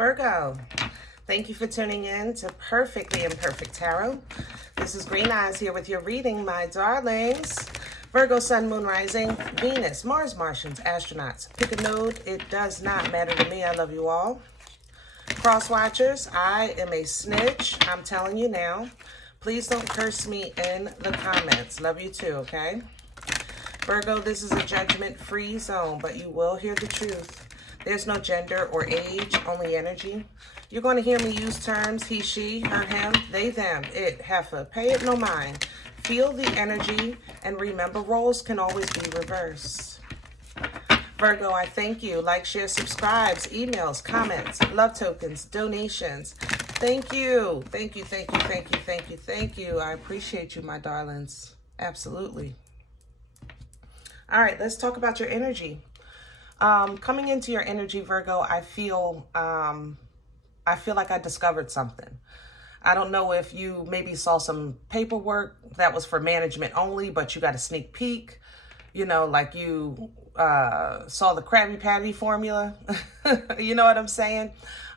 Virgo, thank you for tuning in to Perfectly Imperfect Tarot. This is Green Eyes here with your reading, my darlings. Virgo, Sun, Moon, Rising, Venus, Mars, Martians, astronauts. Pick a node. It does not matter to me. I love you all. Cross watchers, I am a snitch. I'm telling you now. Please don't curse me in the comments. Love you too, okay? Virgo, this is a judgment-free zone, but you will hear the truth. There's no gender or age, only energy. You're going to hear me use terms he, she, her, him, they, them, it, heifer. Pay it no mind. Feel the energy, and remember, roles can always be reversed. Virgo, I thank you. Like, share, subscribes, emails, comments, love tokens, donations. Thank you. Thank you, thank you, thank you, thank you, thank you. I appreciate you, my darlings. Absolutely. All right, let's talk about your energy. Coming into your energy, Virgo, I feel like I discovered something. I don't know if you maybe saw some paperwork that was for management only, but you got a sneak peek, you know, like you saw the Krabby Patty formula. You know what I'm saying?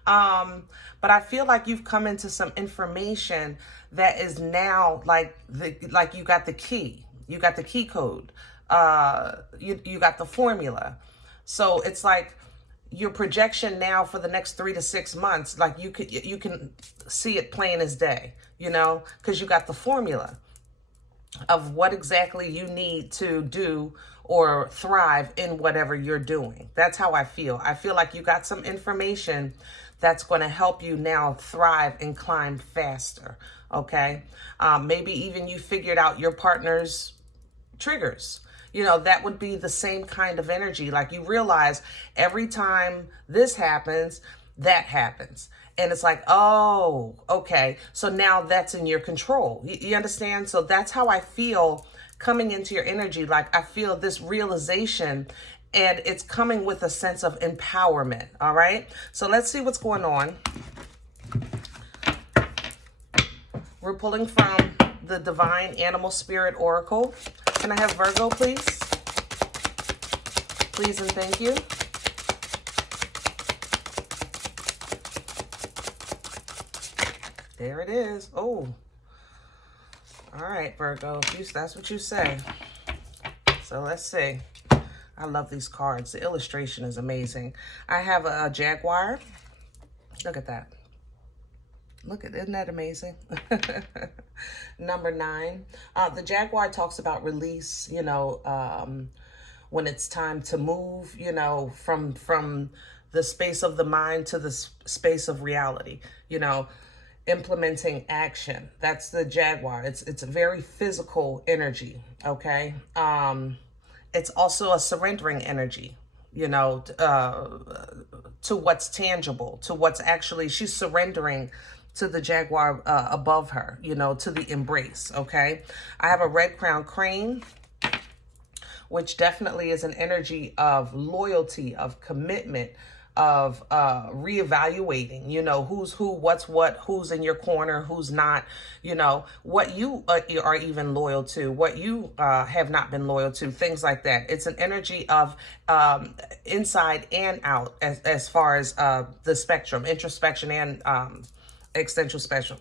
But I feel like you've come into some information that is now like you got the key. You got the key code. You got the formula. So it's like your projection now for the next 3 to 6 months, like you can see it plain as day, you know, because you got the formula of what exactly you need to do or thrive in whatever you're doing. That's how I feel. I feel like you got some information that's going to help you now thrive and climb faster. Okay. Maybe even you figured out your partner's triggers. You know, that would be the same kind of energy. Like you realize every time this happens, that happens. And it's like, oh, okay. So now that's in your control. You understand? So that's how I feel coming into your energy. Like I feel this realization, and it's coming with a sense of empowerment. All right. So let's see what's going on. We're pulling from the Divine Animal Spirit Oracle. Can I have Virgo, please? Please and thank you. There it is. Oh. All right, Virgo. That's what you say. So let's see. I love these cards. The illustration is amazing. I have a jaguar. Look at that. Look at, isn't that amazing? Number 9. The jaguar talks about release, you know, when it's time to move, you know, from the space of the mind to the space of reality, you know, implementing action. That's the jaguar. It's a very physical energy, okay? It's also a surrendering energy, you know, to what's tangible, to what's actually, she's surrendering to the jaguar above her, you know, to the embrace, okay? I have a red crown crane, which definitely is an energy of loyalty, of commitment, of reevaluating, you know, who's who, what's what, who's in your corner, who's not, you know, what you are even loyal to, what you have not been loyal to, things like that. It's an energy of inside and out as far as the spectrum, introspection and existential special.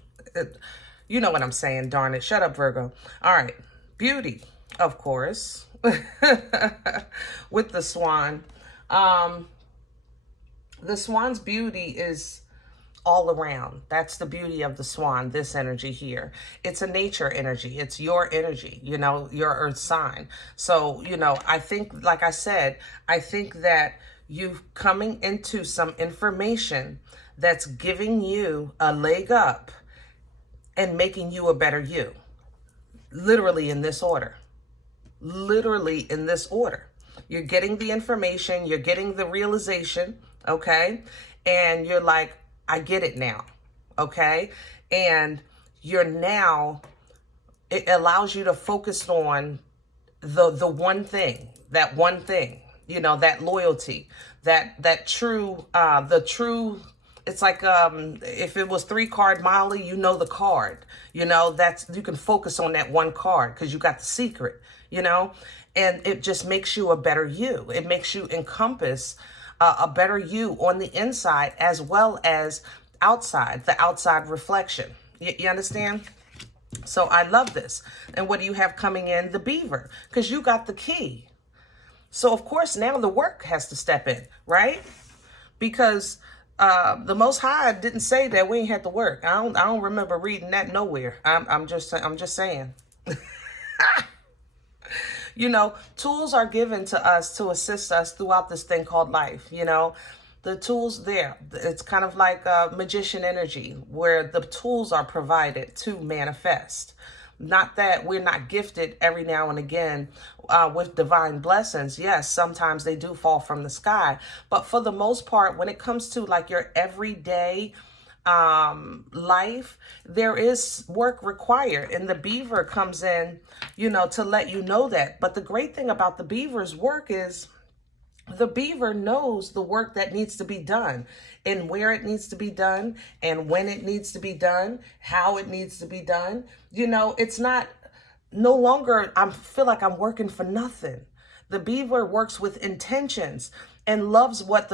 You know what I'm saying, darn it. Shut up, Virgo. All right. Beauty, of course, with the swan. The swan's beauty is all around. That's the beauty of the swan, this energy here. It's a nature energy. It's your energy, you know, your earth sign. So, you know, I think, like I said, I think that you're coming into some information that's giving you a leg up and making you a better you. Literally in this order. Literally in this order. You're getting the information, you're getting the realization, okay? And you're like, I get it now, okay? And you're now, it allows you to focus on the one thing, that one thing, you know, that loyalty, that true, the true. It's like if it was 3-card Molly, you know the card. You know, you can focus on that one card because you got the secret, you know, and it just makes you a better you. It makes you encompass a better you on the inside as well as outside, the outside reflection. You understand? So I love this. And what do you have coming in? The beaver, because you got the key. So of course now the work has to step in, right? Because the Most High didn't say that we ain't had to work. I don't remember reading that nowhere. I'm just saying. You know, tools are given to us to assist us throughout this thing called life. You know, the tools there. It's kind of like magician energy, where the tools are provided to manifest. Not that we're not gifted every now and again with divine blessings. Yes, sometimes they do fall from the sky. But for the most part, when it comes to like your everyday life, there is work required. And the beaver comes in, you know, to let you know that. But the great thing about the beaver's work is the beaver knows the work that needs to be done and where it needs to be done and when it needs to be done, how it needs to be done. You know, it's not no longer I feel like I'm working for nothing. The beaver works with intentions and loves what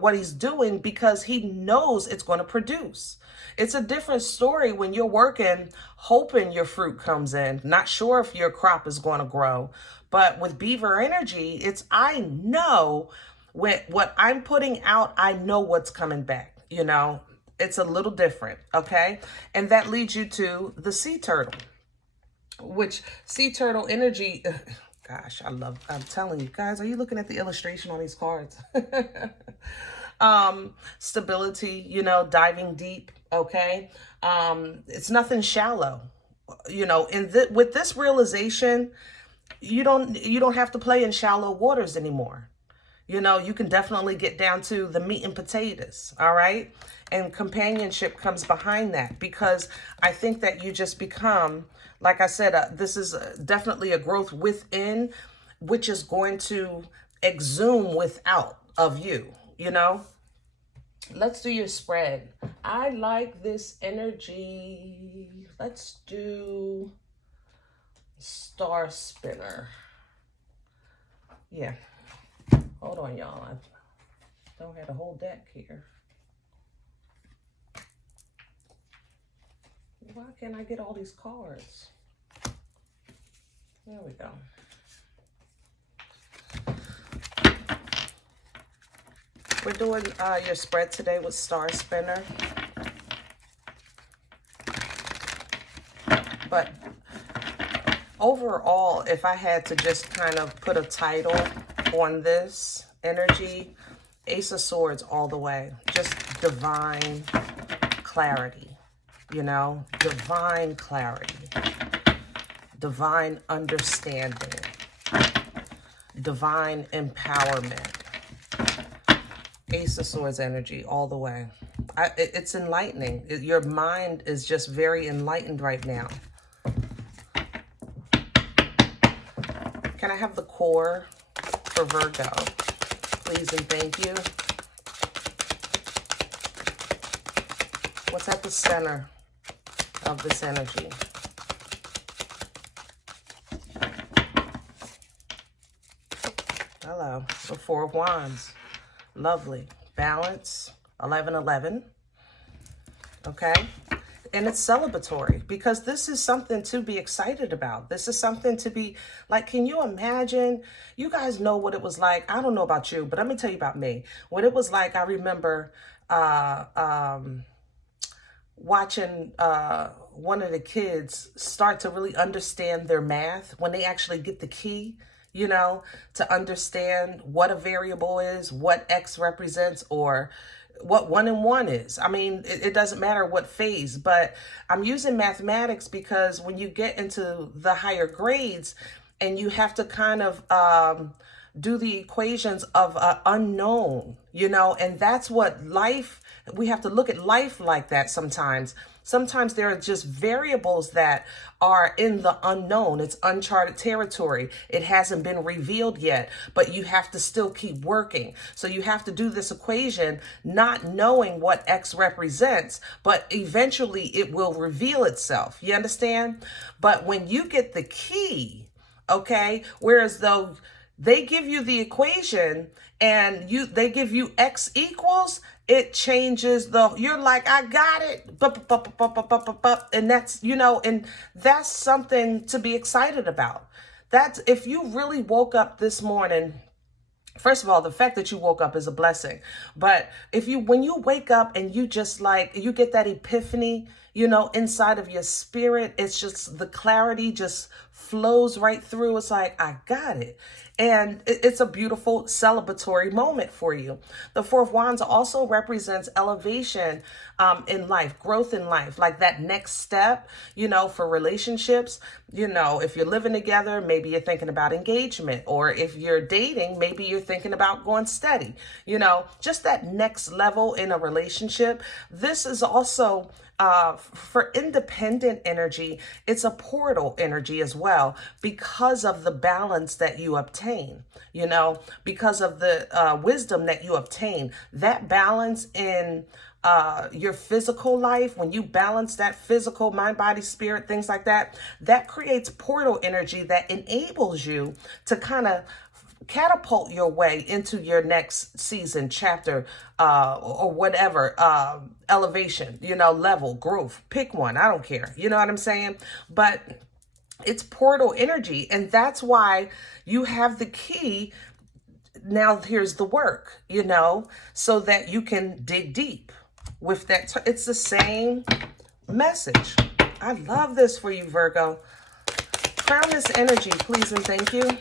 what he's doing because he knows it's going to produce. It's a different story when you're working, hoping your fruit comes in, not sure if your crop is going to grow. But with beaver energy, it's I know what I'm putting out, I know what's coming back. You know, it's a little different, okay? And that leads you to the sea turtle, which sea turtle energy, gosh, I'm telling you guys, are you looking at the illustration on these cards? Stability, you know, diving deep, okay? It's nothing shallow, you know, with this realization, you don't have to play in shallow waters anymore. You know, you can definitely get down to the meat and potatoes, all right? And companionship comes behind that, because I think that you just become, like I said, this is definitely a growth within, which is going to exhume without of you, you know? Let's do your spread. I like this energy. Let's do Star Spinner. Yeah. Hold on, y'all. I don't have a whole deck here. Why can't I get all these cards? There we go. We're doing your spread today with Star Spinner. But overall, if I had to just kind of put a title on this energy, Ace of Swords all the way. Just divine clarity, you know, divine clarity, divine understanding, divine empowerment. Ace of Swords energy all the way. It's enlightening. Your mind is just very enlightened right now. Can I have the core for Virgo, please and thank you? What's at the center of this energy? Hello, the Four of Wands. Lovely. Balance, 11-11. Okay? And it's celebratory, because this is something to be excited about. This is something to be like, can you imagine? You guys know what it was like. I don't know about you, but let me tell you about me. What it was like, I remember watching one of the kids start to really understand their math when they actually get the key, you know, to understand what a variable is, what X represents, or what 1 and 1 is. I mean, it doesn't matter what phase, but I'm using mathematics because when you get into the higher grades and you have to kind of do the equations of unknown, you know, and that's what life, we have to look at life like that sometimes. Sometimes there are just variables that are in the unknown. It's uncharted territory. It hasn't been revealed yet, but you have to still keep working. So you have to do this equation not knowing what X represents, but eventually it will reveal itself. You understand? But when you get the key, okay, whereas though They give you the equation and they give you X equals, it changes you're like, I got it. And that's, and that's something to be excited about. That's, if you really woke up this morning, first of all, the fact that you woke up is a blessing. But when you wake up and you just like, you get that epiphany, inside of your spirit, it's just the clarity just flows right through. It's like, I got it. And it's a beautiful celebratory moment for you. The Four of Wands also represents elevation in life, growth in life, like that next step, for relationships. If you're living together, maybe you're thinking about engagement, or if you're dating, maybe you're thinking about going steady, just that next level in a relationship. This is also for independent energy, it's a portal energy as well, because of the balance that you obtain, because of the wisdom that you obtain. That balance in your physical life, when you balance that physical mind, body, spirit, things like that, that creates portal energy that enables you to kind of catapult your way into your next season, chapter, or whatever, elevation, level, growth, pick one. I don't care. You know what I'm saying? But it's portal energy. And that's why you have the key. Now here's the work, so that you can dig deep with that. It's the same message. I love this for you, Virgo. Crown this energy, please and thank you.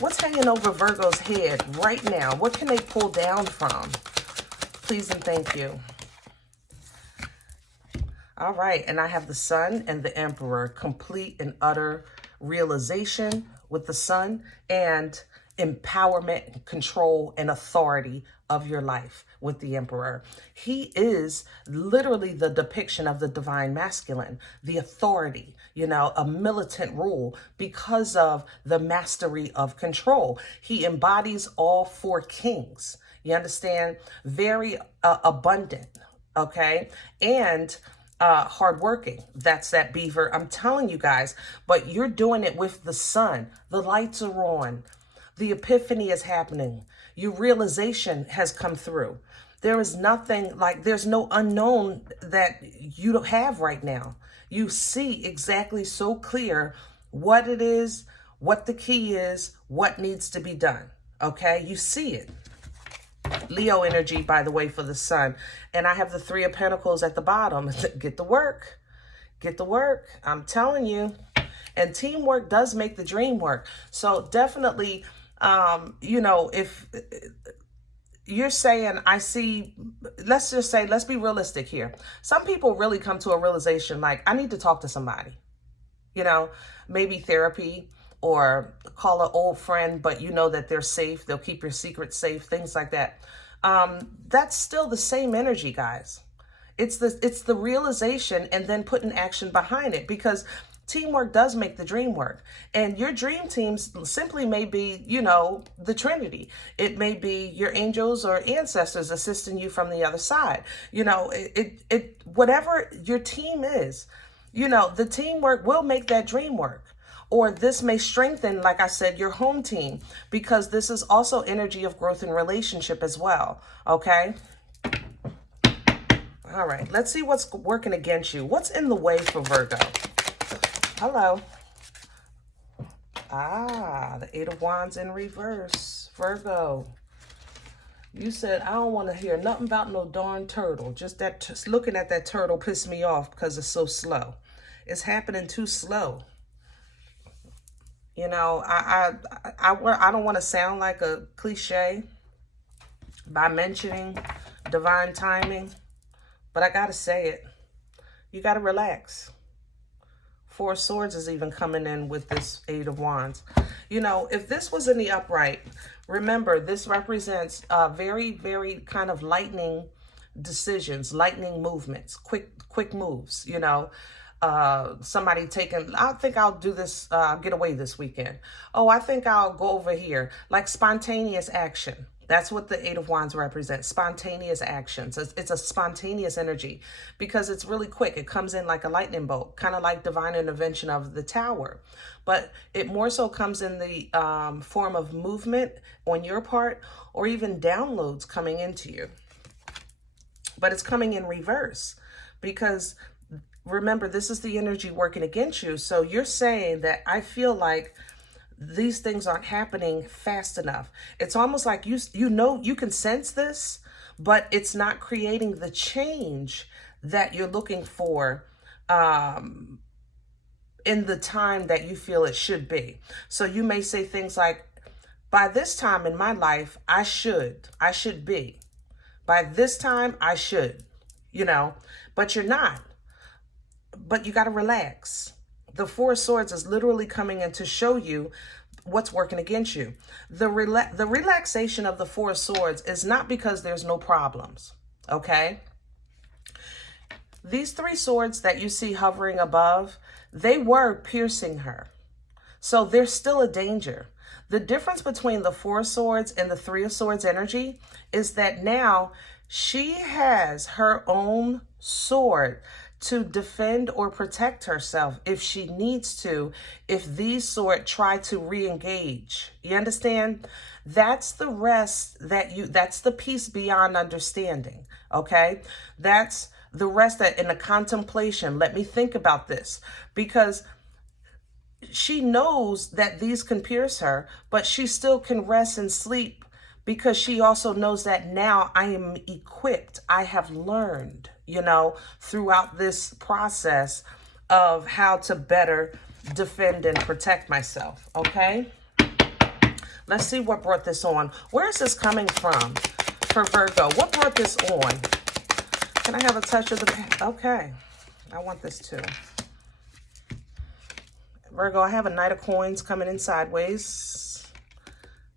What's hanging over Virgo's head right now? What can they pull down from? Please and thank you. All right, and I have the Sun and the Emperor, complete and utter realization with the Sun, and empowerment, control, and authority of your life with the Emperor. He is literally the depiction of the divine masculine, the authority, a militant rule, because of the mastery of control. He embodies all four kings. You understand? Very abundant, okay? And hardworking. That's that beaver. I'm telling you guys, but you're doing it with the Sun. The lights are on. The epiphany is happening. Your realization has come through. There is nothing like, there's no unknown that you don't have right now. You see exactly so clear what it is, what the key is, what needs to be done. Okay? You see it. Leo energy, by the way, for the Sun. And I have the Three of Pentacles at the bottom. Get to work. Get to work. I'm telling you. And teamwork does make the dream work. So definitely, if you're saying, I see, let's just say, let's be realistic here. Some people really come to a realization like, I need to talk to somebody, maybe therapy, or call an old friend, but you know that they're safe. They'll keep your secrets safe, things like that. That's still the same energy, guys. It's the realization and then putting action behind it, because teamwork does make the dream work. And your dream teams simply may be, the Trinity. It may be your angels or ancestors assisting you from the other side. Whatever your team is, the teamwork will make that dream work. Or this may strengthen, like I said, your home team, because this is also energy of growth and relationship as well. Okay? All right. Let's see what's working against you. What's in the way for Virgo? Hello. The Eight of Wands in reverse. Virgo. You said, I don't want to hear nothing about no darn turtle. Just looking at that turtle pissed me off because it's so slow. It's happening too slow. I don't want to sound like a cliche by mentioning divine timing, but I got to say it. You got to relax. Four of Swords is even coming in with this Eight of Wands. If this was in the upright, remember, this represents very, very kind of lightning decisions, lightning movements, quick moves, somebody taking, I think I'll do this, get away this weekend. Oh, I think I'll go over here. Like spontaneous action. That's what the Eight of Wands represents, spontaneous actions. It's a spontaneous energy because it's really quick. It comes in like a lightning bolt, kind of like divine intervention of the Tower. But it more so comes in the form of movement on your part or even downloads coming into you. But it's coming in reverse because remember, this is the energy working against you. So you're saying that I feel like these things aren't happening fast enough. It's almost like you know you can sense this, but it's not creating the change that you're looking for in the time that you feel it should be. So you may say things like, by this time in my life, I should be. By this time, I should, you know, but you're not. But you got to relax. The Four of Swords is literally coming in to show you what's working against you. The relaxation of the Four of Swords is not because there's no problems, okay? These three swords that you see hovering above, they were piercing her. So there's still a danger. The difference between the Four of Swords and the Three of Swords energy is that now she has her own sword to defend or protect herself if she needs to, if these sort try to re-engage. You understand? That's the rest that's the peace beyond understanding, okay? That's the rest that in the contemplation, let me think about this, because she knows that these can pierce her, but she still can rest and sleep because she also knows that now I am equipped. I have learned, you know, throughout this process of how to better defend and protect myself, okay? Let's see what brought this on. Where is this coming from for Virgo? What brought this on? Can I have a touch of the... Okay, I want this too. Virgo, I have a Knight of Coins coming in sideways.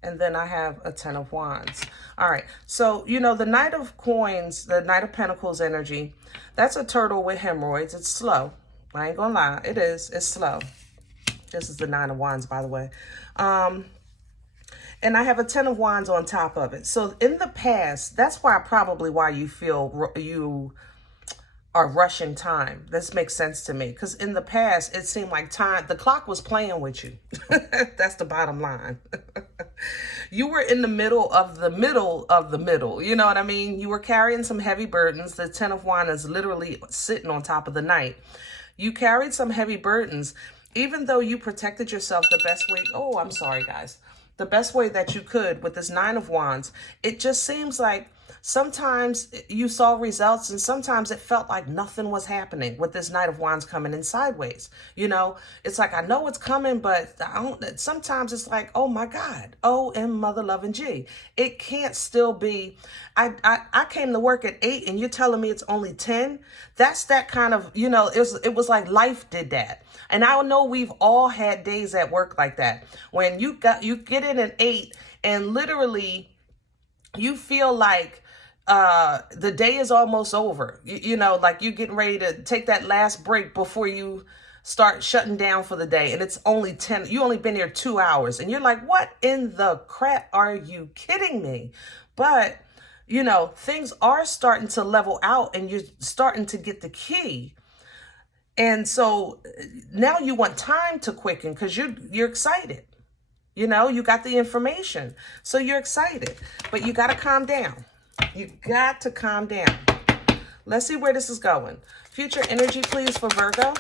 And then I have a Ten of Wands. All right. So, you know, the Knight of Coins, the Knight of Pentacles energy, that's a turtle with hemorrhoids. It's slow. I ain't gonna lie. It is. It's slow. This is the Nine of Wands, by the way. And I have a Ten of Wands on top of it. So in the past, that's probably why you feel you are rushing time. This makes sense to me. Because in the past, it seemed like time, the clock was playing with you. That's the bottom line. You were in the middle of the middle. You know what I mean? You were carrying some heavy burdens. The Ten of Wands is literally sitting on top of the Knight. You carried some heavy burdens, even though you protected yourself the best way. Oh, I'm sorry, guys. The best way that you could with this Nine of Wands. It just seems like sometimes you saw results and sometimes it felt like nothing was happening with this Knight of Wands coming in sideways. You know, it's like, I know it's coming, but sometimes it's like, oh my God, oh, and mother loving G. It can't still be, I came to work at 8 and you're telling me it's only 10. That's that kind of, you know, it was like life did that. And I know we've all had days at work like that. When you get in at 8 and literally you feel like the day is almost over. You know, like you're getting ready to take that last break before you start shutting down for the day. And it's only 10, you only been here 2 hours. And you're like, what in the crap are you kidding me? But, you know, things are starting to level out and you're starting to get the key. And so now you want time to quicken because you're excited. You know, you got the information. So you're excited. But you got to calm down. You got to calm down. Let's see where this is going. Future energy, please, for Virgo.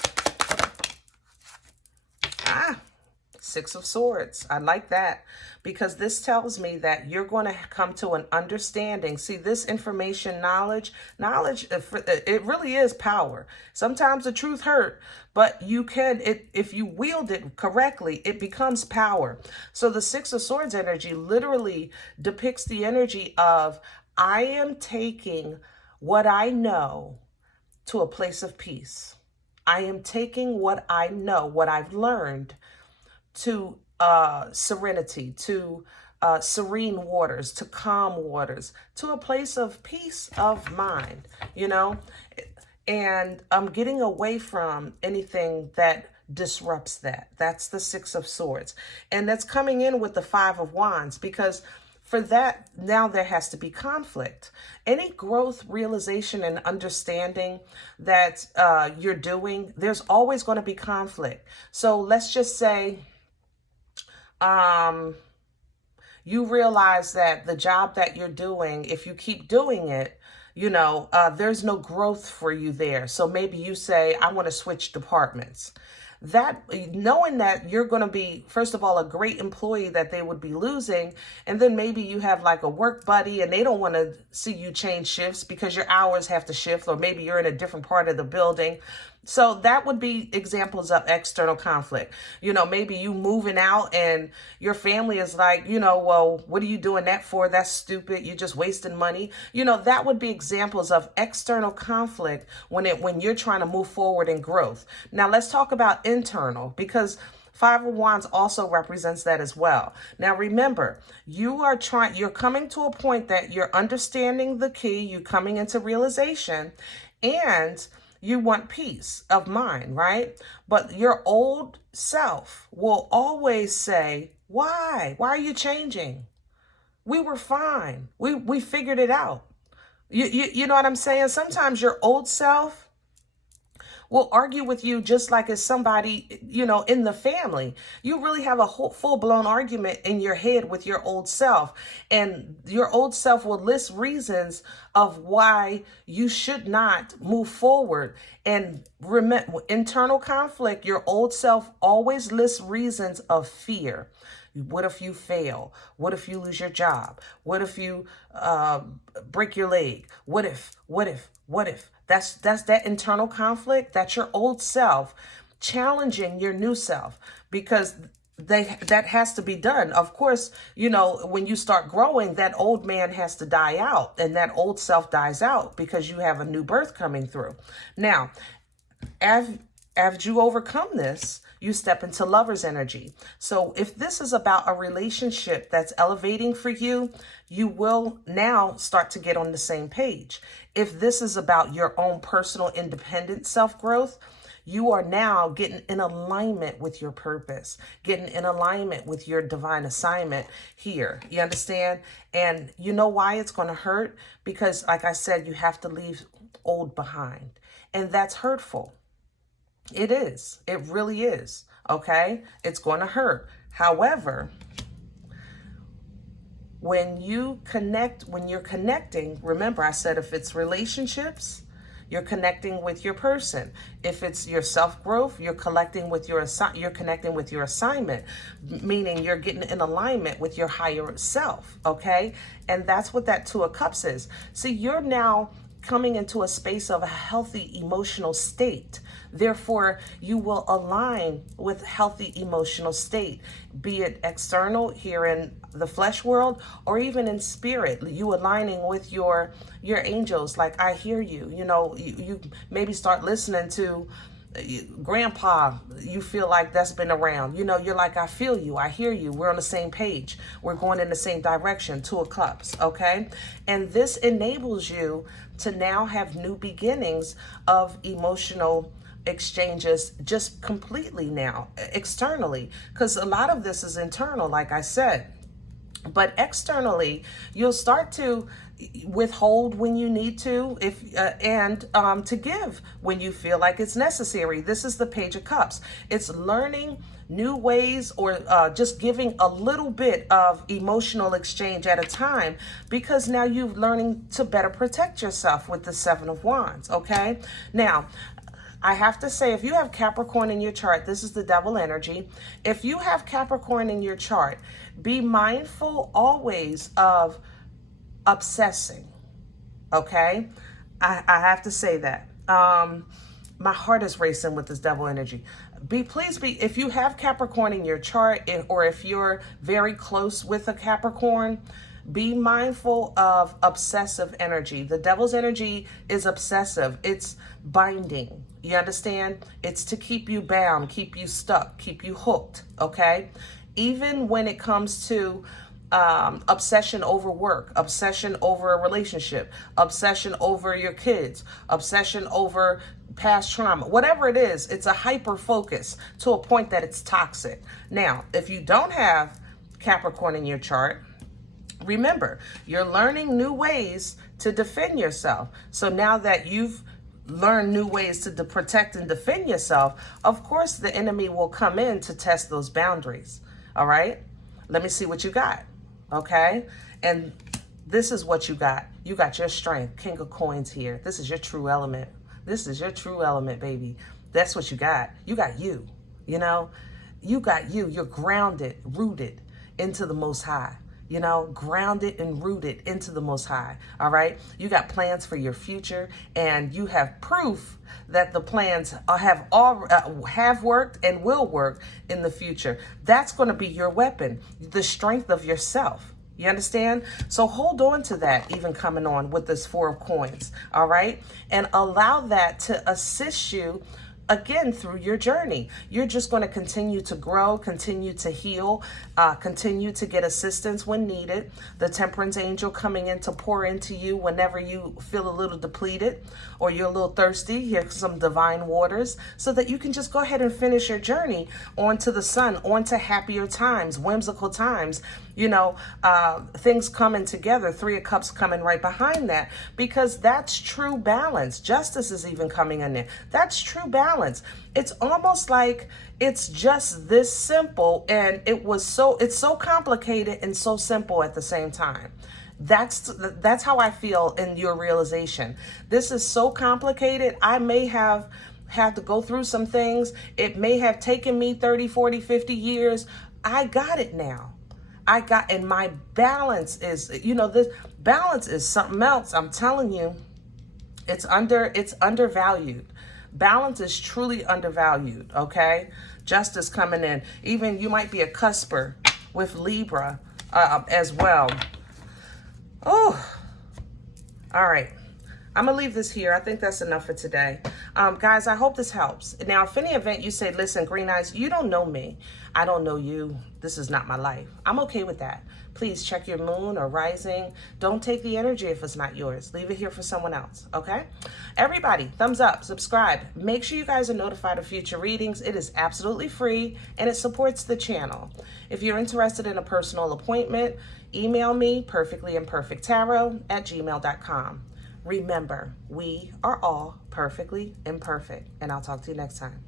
Six of Swords. I like that because this tells me that you're going to come to an understanding. See, this information, knowledge, it really is power. Sometimes the truth hurt, but you can, if you wield it correctly, it becomes power. So the Six of Swords energy literally depicts the energy of, I am taking what I know to a place of peace. I am taking what I know, what I've learned, to serenity, to serene waters, to calm waters, to a place of peace of mind, you know? And I'm getting away from anything that disrupts that. That's the Six of Swords. And that's coming in with the Five of Wands because for that, now there has to be conflict. Any growth, realization, and understanding that you're doing, there's always going to be conflict. So let's just say you realize that the job that you're doing, if you keep doing it, there's no growth for you there. So maybe you say, I want to switch departments. That, knowing that you're going to be, first of all, a great employee that they would be losing, and then maybe you have like a work buddy and they don't want to see you change shifts because your hours have to shift, or maybe you're in a different part of the building. So that would be examples of external conflict. Maybe you moving out and your family is like, well, what are you doing that for? That's stupid. You're just wasting money. That would be examples of external conflict when you're trying to move forward in growth. Now let's talk about internal, because Five of Wands also represents that as well. Now remember, you're coming to a point that you're understanding the key, you're coming into realization, and you want peace of mind, right? But your old self will always say, why? Why are you changing? We were fine. We figured it out. You know what I'm saying? Sometimes your old self will argue with you just like as somebody, in the family. You really have a whole full-blown argument in your head with your old self. And your old self will list reasons of why you should not move forward. And remember, internal conflict, your old self always lists reasons of fear. What if you fail? What if you lose your job? What if you break your leg? What if? That's that internal conflict. That's your old self challenging your new self, because that has to be done. Of course, when you start growing, that old man has to die out, and that old self dies out because you have a new birth coming through. Now, as you overcome this, you step into lover's energy. So if this is about a relationship that's elevating for you, you will now start to get on the same page. If this is about your own personal independent self-growth, you are now getting in alignment with your purpose, getting in alignment with your divine assignment here. You understand? And you know why it's going to hurt? Because, like I said, you have to leave old behind. And that's hurtful. It is. It really is. Okay? It's going to hurt. However, when you're connecting, remember I said if it's relationships, you're connecting with your person. If it's your self-growth, you're connecting with your assignment, meaning you're getting in alignment with your higher self, okay? And that's what that Two of Cups is. See, you're now coming into a space of a healthy emotional state. Therefore, you will align with healthy emotional state, be it external here in the flesh world or even in spirit. You aligning with your angels, like I hear you. You maybe start listening to grandpa. You feel like that's been around. You're like, I feel you, I hear you, we're on the same page, we're going in the same direction. Two of Cups, okay? And this enables you to now have new beginnings of emotional exchanges, just completely now externally, because a lot of this is internal, like I said. But externally, you'll start to withhold when you need to, and to give when you feel like it's necessary. This is the Page of Cups. It's learning new ways, or just giving a little bit of emotional exchange at a time, because now you're learning to better protect yourself with the Seven of Wands, okay? Now, I have to say, if you have Capricorn in your chart, this is the devil energy. If you have Capricorn in your chart, be mindful always of obsessing, okay? I have to say that. My heart is racing with this devil energy. If you have Capricorn in your chart, or if you're very close with a Capricorn, be mindful of obsessive energy. The devil's energy is obsessive. It's binding. You understand? It's to keep you bound, keep you stuck, keep you hooked, okay? Even when it comes to obsession over work, obsession over a relationship, obsession over your kids, obsession over past trauma, whatever it is, it's a hyper focus to a point that it's toxic. Now, if you don't have Capricorn in your chart, Remember, you're learning new ways to defend yourself. So now that you've learned new ways to protect and defend yourself, of course the enemy will come in to test those boundaries. All right? Let me see what you got. Okay? And this is what you got. You got your strength. King of Coins here. This is your true element. This is your true element, baby. That's what you got. You got you. You know? You got you. You're grounded, rooted into the Most High. You know, grounded and rooted into the Most High. All right. You got plans for your future, and you have proof that the plans have worked and will work in the future. That's going to be your weapon, the strength of yourself. You understand? So hold on to that, even coming on with this Four of Coins. All right. And allow that to assist you again through your journey. You're just going to continue to grow, continue to heal, continue to get assistance when needed. The Temperance Angel coming in to pour into you whenever you feel a little depleted or you're a little thirsty. Here's some divine waters so that you can just go ahead and finish your journey onto the sun, onto happier times, whimsical times. You know, things coming together, Three of Cups coming right behind that, because that's true balance. Justice is even coming in there. That's true balance. It's almost like it's just this simple, and it's so complicated and so simple at the same time. That's how I feel in your realization. This is so complicated. I may have to go through some things. It may have taken me 30, 40, 50 years. I got it now. And my balance is, you know, this balance is something else. I'm telling you, it's undervalued. Balance is truly undervalued. Okay. Justice coming in. Even you might be a cusper with Libra as well. Oh, all right. I'm going to leave this here. I think that's enough for today. Guys, I hope this helps. Now, if any event you say, listen, Green Eyes, you don't know me. I don't know you. This is not my life. I'm okay with that. Please check your moon or rising. Don't take the energy if it's not yours. Leave it here for someone else, okay? Everybody, thumbs up, subscribe. Make sure you guys are notified of future readings. It is absolutely free, and it supports the channel. If you're interested in a personal appointment, email me, perfectlyimperfecttarot@gmail.com. Remember, we are all perfectly imperfect, and I'll talk to you next time.